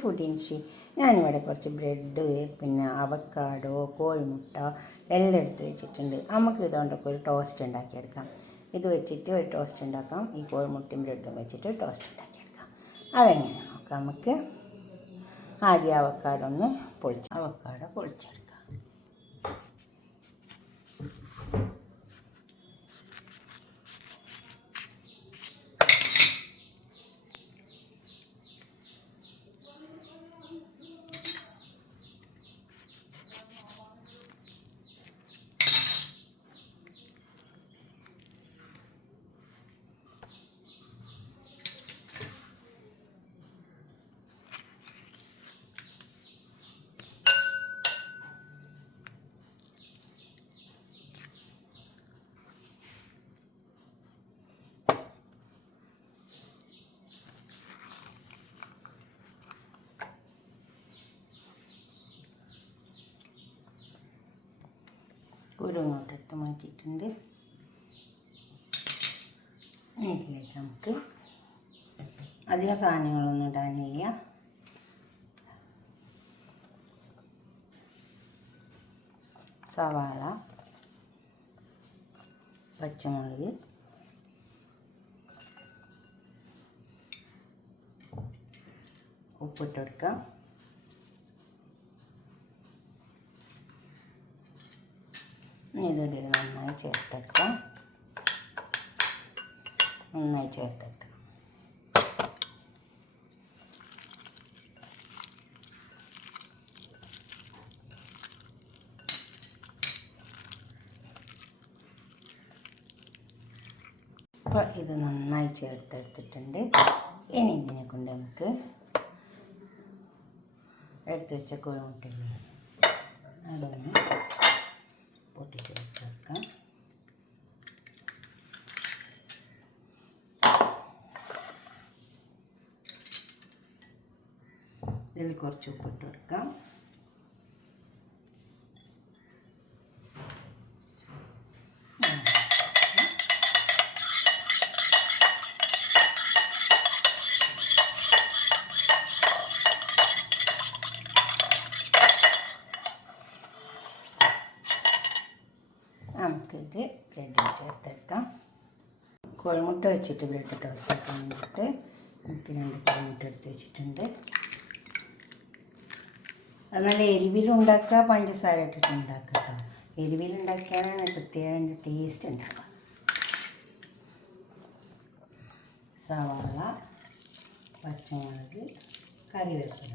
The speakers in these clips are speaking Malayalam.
ഫുഡ് ഇൻഷി. ഞാനിവിടെ കുറച്ച് ബ്രെഡ്, പിന്നെ അവക്കാഡോ, കോഴിമുട്ട എല്ലാം എടുത്ത് വെച്ചിട്ടുണ്ട്. നമുക്ക് ഇതുകൊണ്ടൊക്കെ ഒരു ടോസ്റ്റ് ഉണ്ടാക്കിയെടുക്കാം. ഇത് വെച്ചിട്ട് ഒരു ടോസ്റ്റ് ഉണ്ടാക്കാം. ഈ കോഴിമുട്ടയും ബ്രെഡും വെച്ചിട്ട് ടോസ്റ്റ് ഉണ്ടാക്കിയെടുക്കാം. അതെങ്ങനെ നോക്കാം. നമുക്ക് ആദ്യം അവക്കാഡോ പൊളിച്ചെടുക്കാം. കുരുങ്ങോട്ടെടുത്ത് മാറ്റിയിട്ടുണ്ട്. ഇതിലേക്ക് നമുക്ക് അധികം സാധനങ്ങളൊന്നും ഇടാനില്ല. സവാള, പച്ചമുളക്, ഉപ്പിട്ടെടുക്കാം. ഇതിൽ നന്നായി ചേർത്തെടുക്കാം. അപ്പോൾ ഇത് നന്നായി ചേർത്തെടുത്തിട്ടുണ്ട്. ഇനി ഇതിനെ കൊണ്ട് നമുക്ക് എടുത്ത് വെച്ച കോഴിമുട്ടയില്ലേ അതൊന്ന് പൊട്ടിച്ച് വെച്ചേക്കാം. ഇതിൽ കുറച്ച് ഉപ്പിട്ട് കൊടുക്കാം. നമുക്കിത് ബ്രെഡിൽ ചേർത്തെടുക്കാം. കോഴിമുട്ട വെച്ചിട്ട് ബ്രെഡ് ടോസ്റ്റ് ആക്കാൻ വേണ്ടിയിട്ട് നമുക്ക് 2 കോഴിമുട്ട എടുത്ത് വെച്ചിട്ടുണ്ട്. അത് നല്ല എരിവിലുണ്ടാക്കുക, പഞ്ചസാര ഇട്ടിട്ട് ഉണ്ടാക്കുക കേട്ടോ. എരിവിലുണ്ടാക്കിയാലാണ് പ്രത്യേക അതിൻ്റെ ടേസ്റ്റ് ഉണ്ടാവുക. സവാള, പച്ചമുളക്, കറിവേപ്പില,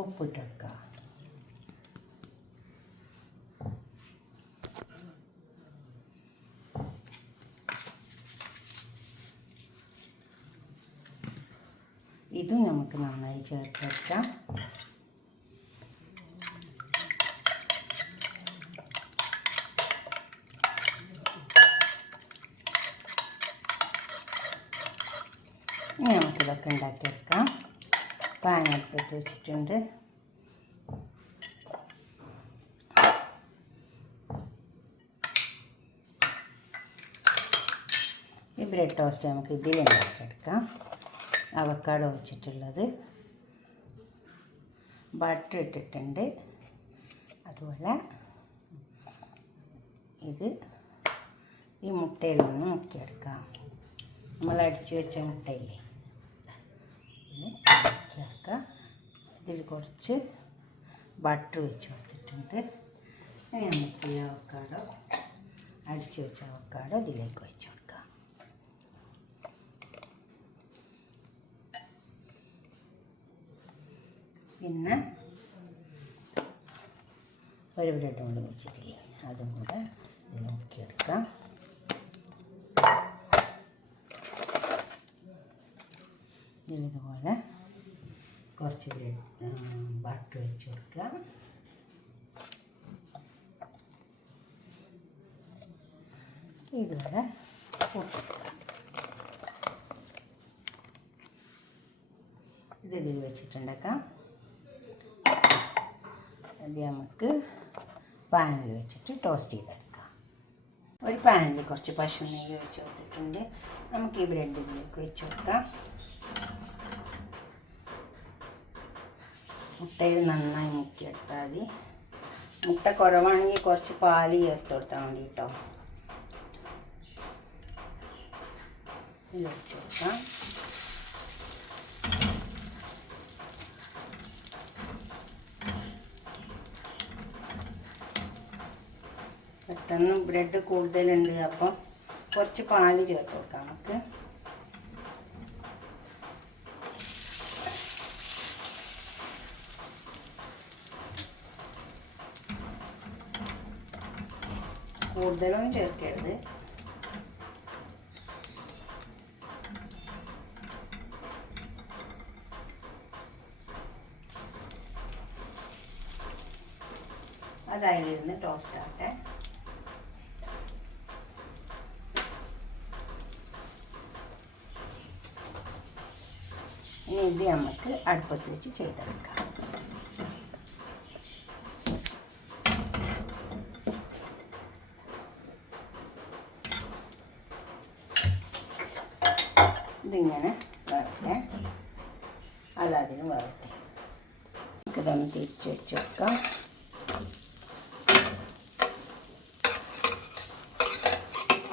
ഉപ്പിട്ടെടുക്കുക. ഇതും നമുക്ക് നന്നായി ചേർത്തെടുക്കാം. ഇനി നമുക്കിതൊക്കെ ഉണ്ടാക്കിയെടുക്കാം. പാൻ അടുപ്പത്ത് വെച്ചിട്ടുണ്ട്. ഈ ബ്രെഡ് ടോസ്റ്റ് നമുക്ക് ഇതിലുണ്ടാക്കിയെടുക്കാം. അവക്കാഡോ വെച്ചിട്ടുള്ളത്, ബട്ടർ ഇട്ടിട്ടുണ്ട്. അതുപോലെ ഇത് ഈ മുട്ടയിലൊന്ന് മുക്കിയെടുക്കാം. നമ്മൾ അടിച്ച് വെച്ച മുട്ടയില്ലേ ഇത് മുക്കിയെടുക്കുക. ഇതിൽ കുറച്ച് ബട്ടർ വെച്ച് കൊടുത്തിട്ടുണ്ട്. ഇനി നമുക്ക് ഈ അവക്കാഡോ അടിച്ച് വെച്ച അവക്കാഡോ ഇതിലേക്ക് വെച്ച് കൊടുക്കാം. പിന്നെ ഒരു ബ്രെഡ് കൊണ്ട് വെച്ചിട്ടില്ലേ അതും കൂടെ ഇതിൽ മുക്കിയെടുക്കാം. ഇതിലിതുപോലെ കുറച്ച് ബട്ടർ വെച്ച് കൊടുക്കുക. ഇതുപോലെ പൊട്ടിക്കുക. ഇതിൽ വെച്ചിട്ടുണ്ടാക്കാം. അത് നമുക്ക് പാനിൽ വെച്ചിട്ട് ടോസ്റ്റ് ചെയ്തെടുക്കാം. ഒരു പാനിൽ കുറച്ച് പശു നെയ്യ് ഒഴിച്ച് കൊടുത്തിട്ടുണ്ട്. നമുക്ക് ഈ ബ്രെഡ് ഇതിലേക്ക് വെച്ച് കൊടുക്കാം. മുട്ടയിൽ നന്നായി മുക്കിയെടുത്താൽ മതി. മുട്ട കുറവാണെങ്കിൽ കുറച്ച് പാല് ചേർത്ത് കൊടുത്താൽ മതി കേട്ടോ. ഇത് വെച്ച് കൊടുക്കാം. പെട്ടെന്ന് ബ്രെഡ് കൂടുതലുണ്ട്, അപ്പം കുറച്ച് പാല് ചേർത്ത് കൊടുക്കാം നമുക്ക്. കൂടുതലൊന്നും ചേർക്കരുത്. അതതിലിരുന്ന് ടോസ്റ്റ് ആട്ടെ. ഇനി ഇത് നമുക്ക് അടുപ്പത്ത് വെച്ച് ചെയ്തെടുക്കാം. ഇതിങ്ങനെ വരട്ടെ, അതതിന് വരട്ടെ. നമുക്കിതൊന്ന് തിരിച്ച് വെച്ച് വെക്കാം.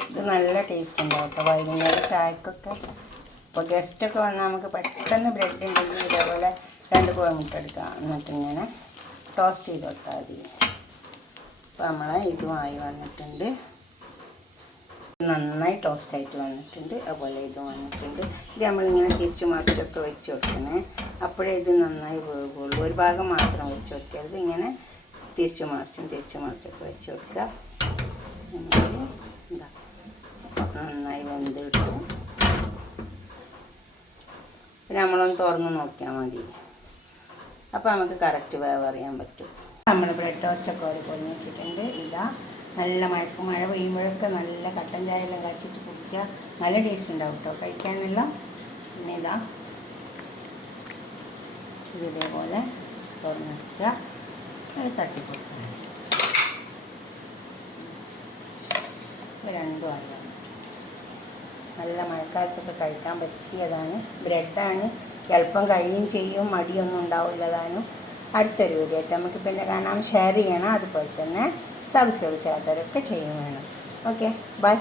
ഇത് നല്ല ടേസ്റ്റ് ഉണ്ടാവും കേട്ടോ വൈകുന്നേരം ചായക്കൊക്കെ. ഇപ്പോൾ ഗസ്റ്റൊക്കെ വന്നാൽ നമുക്ക് പെട്ടെന്ന് ബ്രെഡ് ഉണ്ടെങ്കിൽ ഇതേപോലെ 2 കോഴിമുട്ട എടുക്കാം, എന്നിട്ടിങ്ങനെ ടോസ്റ്റ് ചെയ്ത് കൊടുത്താൽ മതി. അപ്പോൾ നമ്മളെ ഇതുമായി വന്നിട്ടുണ്ട്, നന്നായി ടോസ്റ്റായിട്ട് വന്നിട്ടുണ്ട്. അതുപോലെ ഇത് വന്നിട്ടുണ്ട്. ഇത് നമ്മളിങ്ങനെ തിരിച്ചു മറിച്ചൊക്കെ വെച്ച് കൊടുക്കണേ, അപ്പോഴേ ഇത് നന്നായി വേവുള്ളൂ. ഒരു ഭാഗം മാത്രം വെച്ച് കൊടുക്കരുത്, ഇങ്ങനെ തിരിച്ചു മറിച്ചൊക്കെ വെച്ച് കൊടുക്കുക. നന്നായി വെന്ത് കിട്ടും. പിന്നെ നമ്മളൊന്ന് തുറന്ന് നോക്കിയാൽ മതി, അപ്പോൾ നമുക്ക് കറക്റ്റ് വേവ് അറിയാൻ പറ്റും. നമ്മൾ ബ്രെഡ് ടോസ്റ്റൊക്കെ ഒരു പൊരിഞ്ഞ് വെച്ചിട്ടുണ്ട്. ഇതാ നല്ല മഴ പെയ്യുമ്പോഴൊക്കെ നല്ല കട്ടൻ ചായ എല്ലാം കഴിച്ചിട്ട് കുടിക്കുക, നല്ല ടേസ്റ്റ് ഉണ്ടാവും കേട്ടോ കഴിക്കാനെല്ലാം. പിന്നെ ഇതാ ഇതേപോലെ തുറന്നെടുക്കുക, അത് തട്ടിക്കൊടുക്കുക. രണ്ടും അറിയാം. നല്ല മഴക്കാലത്തൊക്കെ കഴിക്കാൻ പറ്റിയതാണ്. ബ്രെഡാണ്, എളുപ്പം കഴിയും ചെയ്യും, മടിയൊന്നും ഉണ്ടാവില്ല. താനും അടുത്തൊരു വീഡിയോ ആയിട്ട് നമുക്ക് പിന്നെ കാണാം. ഷെയർ ചെയ്യണം, അതുപോലെ തന്നെ സബ്സ്ക്രൈബ് ചെയ്യാത്തവരൊക്കെ ചെയ്യും വേണം. Okay, by.